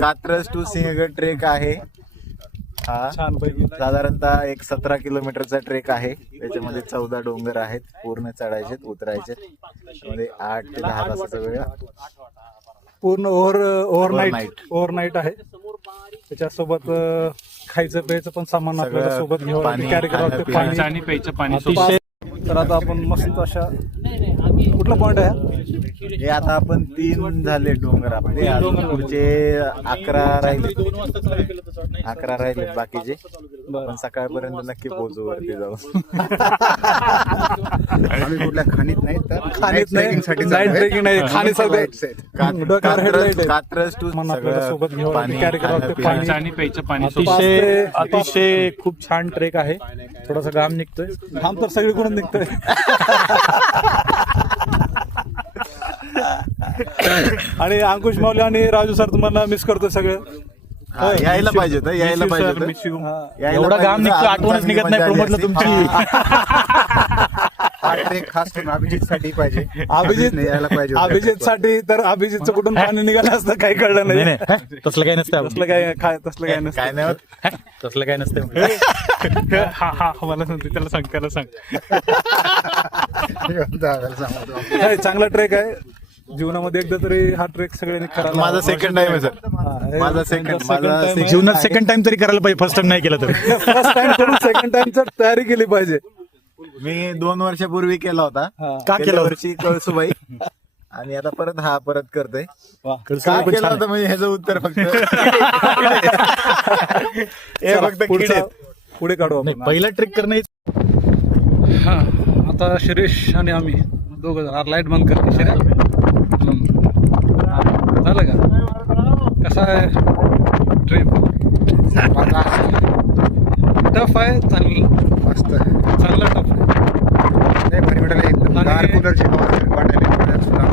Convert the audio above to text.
Katraj to Sinhagad trek आहे हा. साधारणतः एक 17 किलोमीटरचा ट्रेक आहे. त्याच्यामध्ये 14 डोंगर आहेत. पूर्ण चढायचे उतरायचे. त्यामध्ये 8 ते 10 तासाचा वेळ. पूर्ण ओव्हरनाईट आहे. त्याच्यासोबत खायचं प्यायचं पण सामान आपल्याला सोबत घेऊन कॅरी करावं लागतं. पाणी आणि प्यायचं पाणी. तर आता आपण मस्त अशा कुठला पॉइंट आहे हे आता आपण 3 झाले डोंगर आपले. पुढचे 11 राहिले बाकीचे. पण सकाळपर्यंत नक्की पोहोचू वरती जाऊ. आम्ही कुठल्या खाणीत नाही तर खाणीत नाही, नाईट ट्रेकिंग नाही, खाणीत कात्रज टू आपल्याला सोबत घेऊन पाणी कॅरी करावं लागतं. पाणी आणि प्यायचं पाणी. अतिशय खूप छान ट्रेक आहे. थोडासा घाम निघतोय. घाम तर सगळीकडून निघतोय. आणि अंकुश माऊली आणि राजू सर तुम्हाला मिस करतोय सगळं. यायला पाहिजे होतं, यायला पाहिजे होतं. एवढा घाम निघतो, आठवणच निघत नाही प्रोमोटला तुमची. हा ट्रेक खास करून अभिजित साठी पाहिजे. अभिजित साठी तर अभिजितचं कुठून पाणी निघालं असतं काही कळलं नाही. तसलं काही नसतं. तसलं काय नसतं. काय नाही होत. तसलं काही नसतं. हा मला सांगते, त्याला सांग. नाही, चांगला ट्रेक आहे. जीवनामध्ये एकदा तरी हा ट्रेक सगळ्यांनी करायला. माझा सेकंड टाइम आहे सर. माझा सेकंड जीवनात सेकंड टाइम तरी करायला पाहिजे. फर्स्ट टाइम नाही केला तर. फर्स्ट टाइम करून सेकंड टाइमची तयारी केली पाहिजे. मी 2 वर्षापूर्वी केला होता. का केला वर्षी कळसुबाई आणि आता परत करतोय. का कळसुबाई पण केला छान होता म्हणजे ह्याचं उत्तर फक्त हे चला, फक्त किडे. पुढे काढू आपण. पहिला ट्रेक करणं. हा, आता शिरीष आणि आम्ही दोघं जण. लाईट बंद करते शिरीष. झालं का? कसा आहे ट्रेक? टफ आहे. मस्त चांगला टफ आहे. नाही, भारी वाटायला एकदम. आणि- गार कूलरची हवा वाटायला सुद्धा